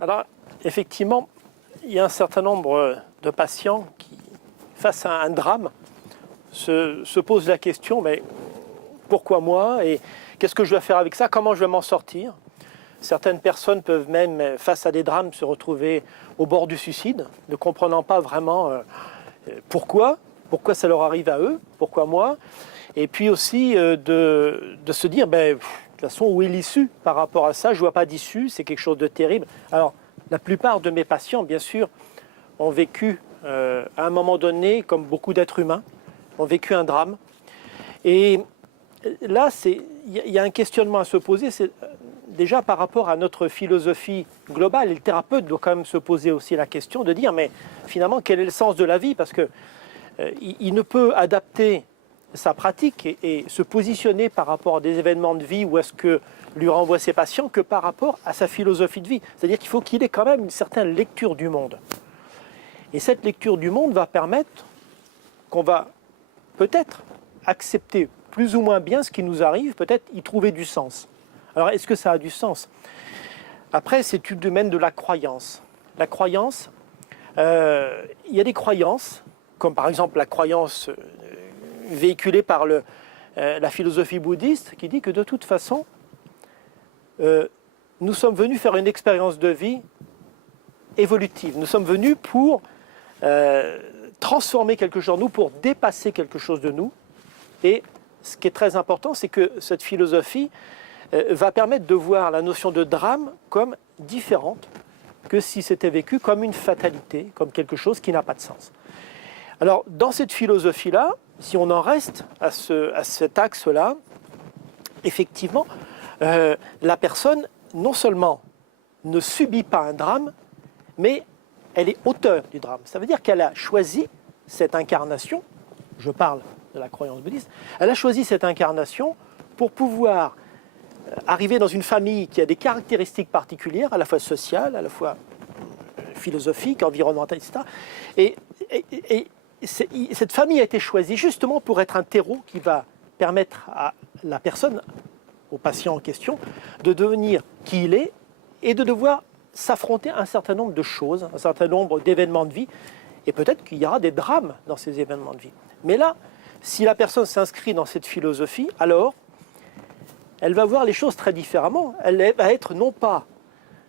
Alors, effectivement, il y a un certain nombre de patients qui, face à un drame, se posent la question, mais pourquoi moi? Et qu'est-ce que je dois faire avec ça? Comment je vais m'en sortir? Certaines personnes peuvent même, face à des drames, se retrouver au bord du suicide, ne comprenant pas vraiment pourquoi ça leur arrive à eux, pourquoi moi? Et puis aussi de se dire, de toute façon, où est l'issue par rapport à ça? Je ne vois pas d'issue, c'est quelque chose de terrible. Alors, la plupart de mes patients, bien sûr, ont vécu à un moment donné, comme beaucoup d'êtres humains, ont vécu un drame. Et là, il y a un questionnement à se poser, c'est déjà par rapport à notre philosophie globale. Et le thérapeute doit quand même se poser aussi la question de dire, mais finalement, quel est le sens de la vie? Parce qu'il ne peut adapter sa pratique et se positionner par rapport à des événements de vie ou à ce que lui renvoient ses patients que par rapport à sa philosophie de vie. C'est-à-dire qu'il faut qu'il ait quand même une certaine lecture du monde. Et cette lecture du monde va permettre qu'on va peut-être accepter plus ou moins bien ce qui nous arrive, peut-être y trouver du sens. Alors, est-ce que ça a du sens? Après, c'est du domaine de la croyance. La croyance, il y a des croyances, comme par exemple la croyance véhiculée par la philosophie bouddhiste, qui dit que de toute façon, nous sommes venus faire une expérience de vie évolutive. Nous sommes venus pour transformer quelque chose en nous, pour dépasser quelque chose de nous. Et ce qui est très important, c'est que cette philosophie va permettre de voir la notion de drame comme différente que si c'était vécu comme une fatalité, comme quelque chose qui n'a pas de sens. Alors, dans cette philosophie-là, si on en reste à cet axe-là, effectivement, la personne, non seulement ne subit pas un drame, mais elle est auteure du drame. Ça veut dire qu'elle a choisi cette incarnation, je parle de la croyance bouddhiste, elle a choisi cette incarnation pour pouvoir arriver dans une famille qui a des caractéristiques particulières, à la fois sociales, à la fois philosophiques, environnementales, etc. Et cette famille a été choisie justement pour être un terreau qui va permettre à la personne, au patient en question, de devenir qui il est et de devoir s'affronter à un certain nombre de choses, un certain nombre d'événements de vie. Et peut-être qu'il y aura des drames dans ces événements de vie. Mais là, si la personne s'inscrit dans cette philosophie, alors elle va voir les choses très différemment. Elle va être non pas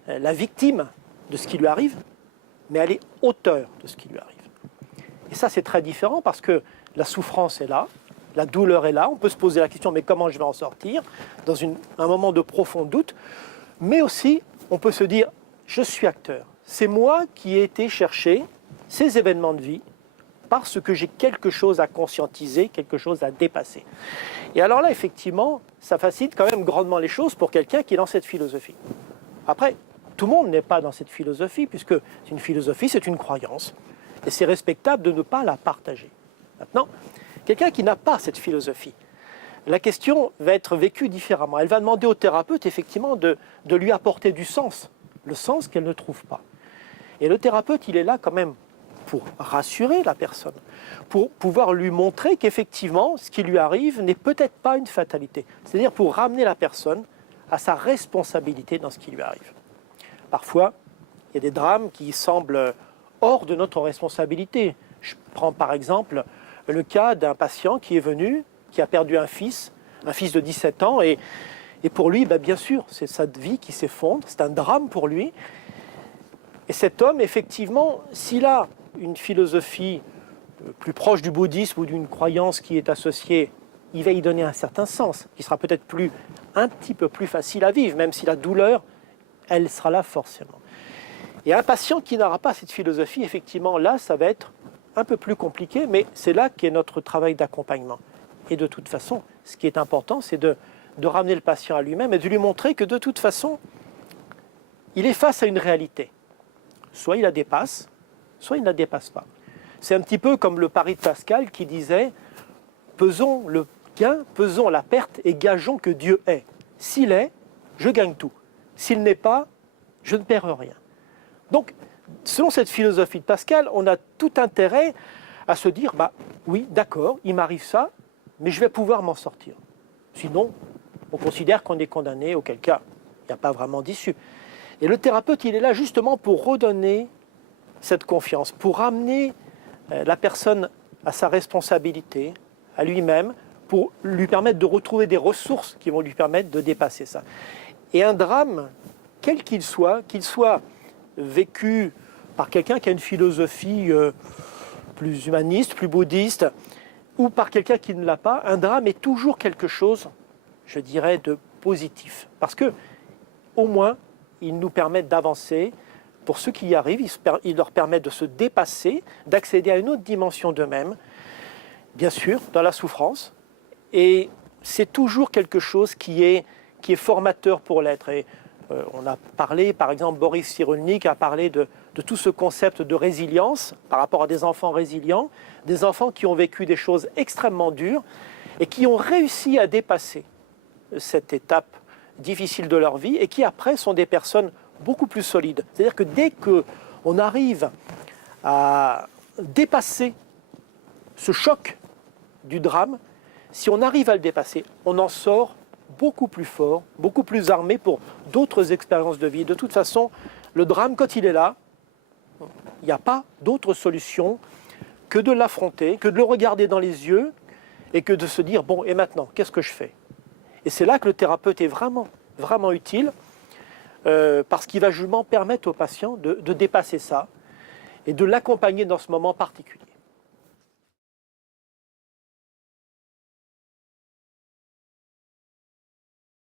la victime de ce qui lui arrive, mais elle est auteur de ce qui lui arrive. Et ça, c'est très différent parce que la souffrance est là, la douleur est là. On peut se poser la question, mais comment je vais en sortir? Dans un moment de profond doute. Mais aussi, on peut se dire, je suis acteur. C'est moi qui ai été chercher ces événements de vie parce que j'ai quelque chose à conscientiser, quelque chose à dépasser. Et alors là, effectivement, ça facilite quand même grandement les choses pour quelqu'un qui est dans cette philosophie. Après, tout le monde n'est pas dans cette philosophie, puisque une philosophie, c'est une croyance. Et c'est respectable de ne pas la partager. Maintenant, quelqu'un qui n'a pas cette philosophie, la question va être vécue différemment. Elle va demander au thérapeute, effectivement, de lui apporter du sens, le sens qu'elle ne trouve pas. Et le thérapeute, il est là quand même pour rassurer la personne, pour pouvoir lui montrer qu'effectivement, ce qui lui arrive n'est peut-être pas une fatalité. C'est-à-dire pour ramener la personne à sa responsabilité dans ce qui lui arrive. Parfois, il y a des drames qui semblent hors de notre responsabilité. Je prends par exemple le cas d'un patient qui est venu, qui a perdu un fils de 17 ans, et pour lui, bien sûr, c'est sa vie qui s'effondre, c'est un drame pour lui. Et cet homme, effectivement, s'il a une philosophie plus proche du bouddhisme ou d'une croyance qui est associée, il va y donner un certain sens, qui sera peut-être un petit peu plus facile à vivre, même si la douleur, elle sera là forcément. Et un patient qui n'aura pas cette philosophie, effectivement, là, ça va être un peu plus compliqué, mais c'est là qu'est notre travail d'accompagnement. Et de toute façon, ce qui est important, c'est de ramener le patient à lui-même et de lui montrer que de toute façon, il est face à une réalité. Soit il la dépasse, soit il ne la dépasse pas. C'est un petit peu comme le pari de Pascal qui disait « pesons le gain, pesons la perte et gageons que Dieu est. S'il est, je gagne tout. S'il n'est pas, je ne perds rien. » Donc, selon cette philosophie de Pascal, on a tout intérêt à se dire « oui, d'accord, il m'arrive ça, mais je vais pouvoir m'en sortir. » Sinon, on considère qu'on est condamné, auquel cas, il n'y a pas vraiment d'issue. Et le thérapeute, il est là justement pour redonner cette confiance, pour ramener la personne à sa responsabilité, à lui-même, pour lui permettre de retrouver des ressources qui vont lui permettre de dépasser ça. Et un drame, quel qu'il soit vécu par quelqu'un qui a une philosophie plus humaniste, plus bouddhiste, ou par quelqu'un qui ne l'a pas, un drame est toujours quelque chose, je dirais, de positif. Parce que, au moins, il nous permet d'avancer. Pour ceux qui y arrivent, il leur permet de se dépasser, d'accéder à une autre dimension d'eux-mêmes, bien sûr, dans la souffrance. Et c'est toujours quelque chose qui est formateur pour l'être. Et on a parlé, par exemple, Boris Cyrulnik a parlé de tout ce concept de résilience par rapport à des enfants résilients, des enfants qui ont vécu des choses extrêmement dures et qui ont réussi à dépasser cette étape difficile de leur vie et qui après sont des personnes beaucoup plus solides. C'est-à-dire que dès qu'on arrive à dépasser ce choc du drame, si on arrive à le dépasser, on en sort beaucoup plus fort, beaucoup plus armé pour d'autres expériences de vie. De toute façon, le drame, quand il est là, il n'y a pas d'autre solution que de l'affronter, que de le regarder dans les yeux et que de se dire, bon, et maintenant, qu'est-ce que je fais? Et c'est là que le thérapeute est vraiment, vraiment utile parce qu'il va justement permettre au patient de dépasser ça et de l'accompagner dans ce moment particulier.